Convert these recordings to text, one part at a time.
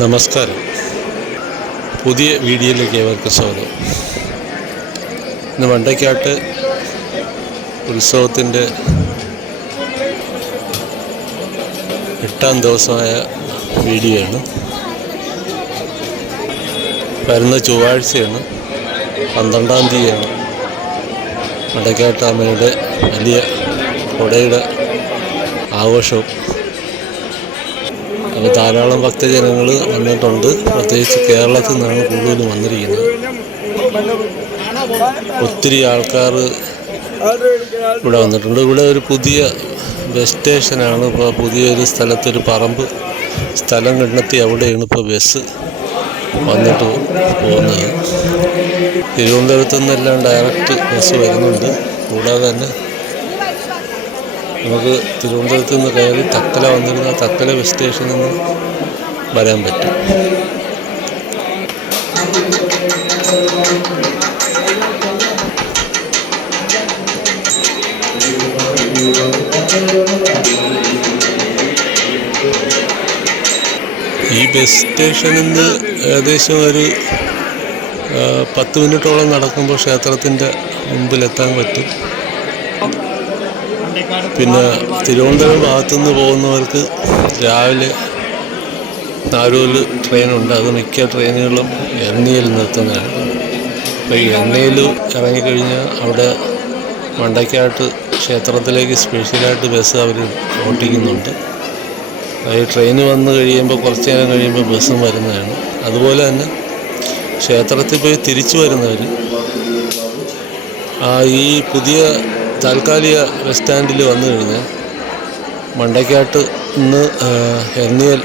നമസ്കാരം. പുതിയ വീഡിയോയിലേക്ക് ഏവർക്കും സ്വാഗതം. ഇന്ന് വണ്ടയ്ക്കാട്ട് ഉത്സവത്തിന്റെ എട്ടാം ദിവസമായ വീഡിയോ ആണ് വരുന്ന ചൊവ്വാഴ്ചയാണ് പന്ത്രണ്ടാം തീയതിയാണ് വണ്ടയ്ക്കാട്ടമ്മയുടെ വലിയ കൊടയുടെ ആഘോഷവും. അപ്പോൾ ധാരാളം ഭക്തജനങ്ങൾ വന്നിട്ടുണ്ട്. പ്രത്യേകിച്ച് കേരളത്തിൽ നിന്നാണ് കൂടുതലും വന്നിരിക്കുന്നത്. ഒത്തിരി ആൾക്കാർ ഇവിടെ വന്നിട്ടുണ്ട്. ഇവിടെ ഒരു പുതിയ ബസ് സ്റ്റേഷനാണ്. ഇപ്പോൾ പുതിയൊരു സ്ഥലത്തൊരു പറമ്പ് സ്ഥലം കണ്ടെത്തി അവിടെയാണ് ഇപ്പോൾ ബസ് വന്നിട്ട് പോകുന്നത്. തിരുവനന്തപുരത്തു നിന്നെല്ലാം ഡയറക്റ്റ് ബസ് വരുന്നുണ്ട്. കൂടാതെ തന്നെ നമുക്ക് തിരുവനന്തപുരത്ത് നിന്ന് കയറി തക്കല വന്നിരുന്ന തക്കല ബസ് സ്റ്റേഷനിൽ നിന്ന് വരാൻ പറ്റും. ഈ ബസ് സ്റ്റേഷനിൽ നിന്ന് ഏകദേശം ഒരു പത്ത് മിനിറ്റോളം നടക്കുമ്പോൾ ക്ഷേത്രത്തിന്റെ മുമ്പിലെത്താൻ പറ്റും. പിന്നെ തിരുവനന്തപുരം ഭാഗത്തുനിന്ന് പോകുന്നവർക്ക് രാവിലെ നാരൂൽ ട്രെയിനുണ്ട്. അത് മിക്ക ട്രെയിനുകളും എണ്ണയിൽ നിർത്തുന്നതാണ്. അപ്പോൾ ഈ എണ്ണയിൽ ഇറങ്ങിക്കഴിഞ്ഞാൽ അവിടെ മണ്ടയ്ക്കാട്ട് ക്ഷേത്രത്തിലേക്ക് സ്പെഷ്യലായിട്ട് ബസ് അവർ ഓട്ടിക്കുന്നുണ്ട്. ഈ ട്രെയിൻ വന്ന് കഴിയുമ്പോൾ കുറച്ച് നേരം കഴിയുമ്പോൾ ബസ്സും വരുന്നതാണ്. അതുപോലെ തന്നെ ക്ഷേത്രത്തിൽ പോയി തിരിച്ചു വരുന്നവർ ആ ഈ പുതിയ താൽക്കാലിക ബസ് സ്റ്റാൻഡിൽ വന്നു കഴിഞ്ഞാൽ മണ്ടയ്ക്കാട്ട് നിന്ന് എർണിയൽ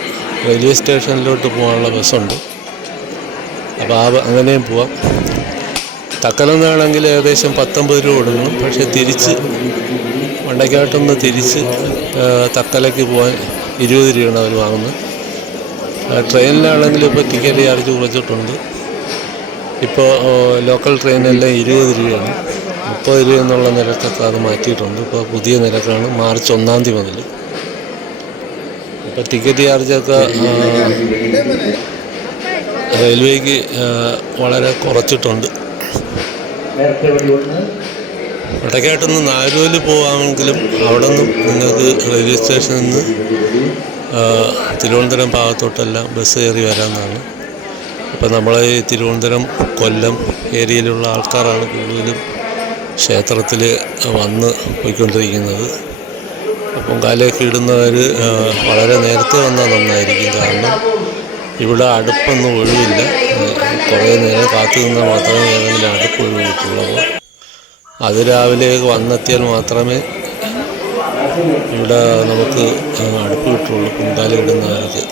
റെയിൽവേ സ്റ്റേഷനിലോട്ട് പോകാനുള്ള ബസ്സുണ്ട്. അപ്പോൾ ആ അങ്ങനെയും പോവാം. തക്കലെന്നാണെങ്കിൽ ഏകദേശം പത്തൊമ്പത് രൂപ കൊടുക്കണം. പക്ഷേ തിരിച്ച് മണ്ടയ്ക്കാട്ടൊന്ന് തിരിച്ച് തക്കലയ്ക്ക് പോകാൻ ഇരുപത് രൂപയാണ് അവർ വാങ്ങുന്നത്. ട്രെയിനിലാണെങ്കിൽ ഇപ്പോൾ ടിക്കറ്റ് ചാർജ് കുറച്ചിട്ടുണ്ട് ഇപ്പോൾ ലോക്കൽ ട്രെയിനെല്ലാം ഇരുപത് രൂപയാണ്. മുപ്പത് രൂപ എന്നുള്ള നിരക്കൊക്കെ അത് മാറ്റിയിട്ടുണ്ട്. ഇപ്പോൾ പുതിയ നിരക്കാണ്. മാർച്ച് ഒന്നാം തീയതി മുതൽ. ഇപ്പോൾ ടിക്കറ്റ് ചാർജൊക്കെ റെയിൽവേക്ക് വളരെ കുറച്ചിട്ടുണ്ട്. ഇടയ്ക്കായിട്ടൊന്ന് നാരൂരിൽ പോകാമെങ്കിലും അവിടെ നിന്നും നിങ്ങൾക്ക് റെയിൽവേ സ്റ്റേഷനിൽ നിന്ന് തിരുവനന്തപുരം ഭാഗത്തോട്ടെല്ലാം ബസ് കയറി വരാമെന്നാണ്. അപ്പോൾ നമ്മൾ ഈ തിരുവനന്തപുരം കൊല്ലം ഏരിയയിലുള്ള ആൾക്കാരാണ് കൂടുതലും ക്ഷേത്രത്തിൽ വന്ന് പോയിക്കൊണ്ടിരിക്കുന്നത്. അപ്പം കാലൊക്കെ ഇടുന്നവർ വളരെ നേരത്തെ വന്നാൽ നന്നായിരിക്കും. കാരണം ഇവിടെ അടുപ്പൊന്നും ഒഴിവില്ല. കുറേ നേരം കാത്തു നിന്നാൽ മാത്രമേ ഏതെങ്കിലും അടുപ്പ് ഒഴിവ് കിട്ടുള്ളൂ. അപ്പോൾ അത് രാവിലെ വന്നെത്തിയാൽ മാത്രമേ ഇവിടെ നമുക്ക് അടുപ്പ് കിട്ടുള്ളൂ പൊങ്കാല ഇടുന്നവർക്ക്.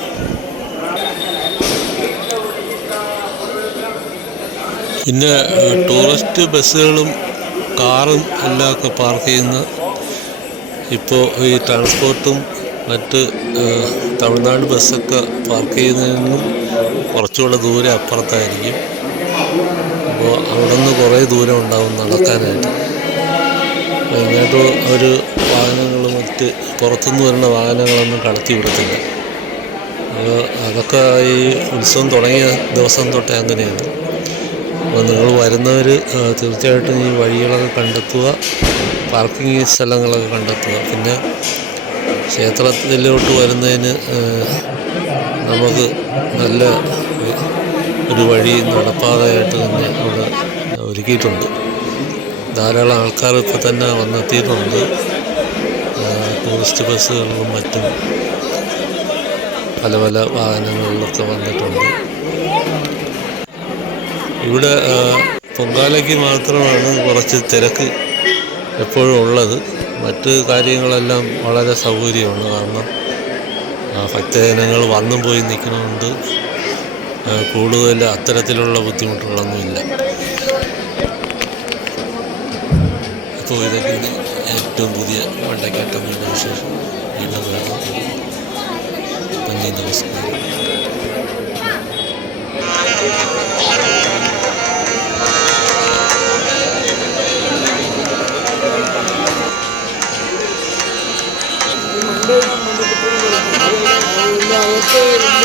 പിന്നെ ടൂറിസ്റ്റ് ബസ്സുകളും കാറും എല്ലാം ഒക്കെ പാർക്ക് ചെയ്യുന്ന ഇപ്പോൾ ഈ ട്രാൻസ്പോർട്ടും മറ്റ് തമിഴ്നാട് ബസ്സൊക്കെ പാർക്ക് ചെയ്യുന്നതിൽ നിന്നും കുറച്ചുകൂടെ ദൂരെ അപ്പുറത്തായിരിക്കും. അപ്പോൾ അവിടെ നിന്ന് കുറേ ദൂരം ഉണ്ടാവും നടക്കാനായിട്ട്. അപ്പോൾ അവർ വാഹനങ്ങൾ മറ്റ് പുറത്തുനിന്ന് വരുന്ന വാഹനങ്ങളൊന്നും കടത്തി വിടത്തില്ല. അപ്പോൾ അതൊക്കെ ഈ ഉത്സവം തുടങ്ങിയ ദിവസം തൊട്ടേ അങ്ങനെയാണ്. അപ്പോൾ നിങ്ങൾ വരുന്നവർ തീർച്ചയായിട്ടും ഈ വഴികളൊക്കെ കണ്ടെത്തുക പാർക്കിംഗ് സ്ഥലങ്ങളൊക്കെ കണ്ടെത്തുക. പിന്നെ ക്ഷേത്രത്തിലോട്ട് വരുന്നതിന് നമുക്ക് നല്ല ഒരു വഴി നടപ്പാതയായിട്ട് തന്നെ അവിടെ ഒരുക്കിയിട്ടുണ്ട്. ധാരാളം ആൾക്കാർ ഇപ്പോൾ തന്നെ വന്നെത്തിയിട്ടുണ്ട്. ടൂറിസ്റ്റ് ബസ്സുകളിലും മറ്റും പല പല വാഹനങ്ങളിലൊക്കെ വന്നിട്ടുണ്ട്. ഇവിടെ പൊങ്കാലയ്ക്ക് മാത്രമാണ് കുറച്ച് തിരക്ക് എപ്പോഴും ഉള്ളത്. മറ്റ് കാര്യങ്ങളെല്ലാം വളരെ സൗകര്യമാണ്. കാരണം ഭക്തജനങ്ങൾ വന്നും പോയി നിൽക്കുന്നതുകൊണ്ട് കൂടുതൽ അത്തരത്തിലുള്ള ബുദ്ധിമുട്ടുകളൊന്നുമില്ല. അപ്പോൾ ഇതൊക്കെ ഏറ്റവും പുതിയ വണ്ടക്കാട്ടമ്മയുടെ വിശേഷം. വീണ്ടും നന്ദി നമസ്കാരം. Amen.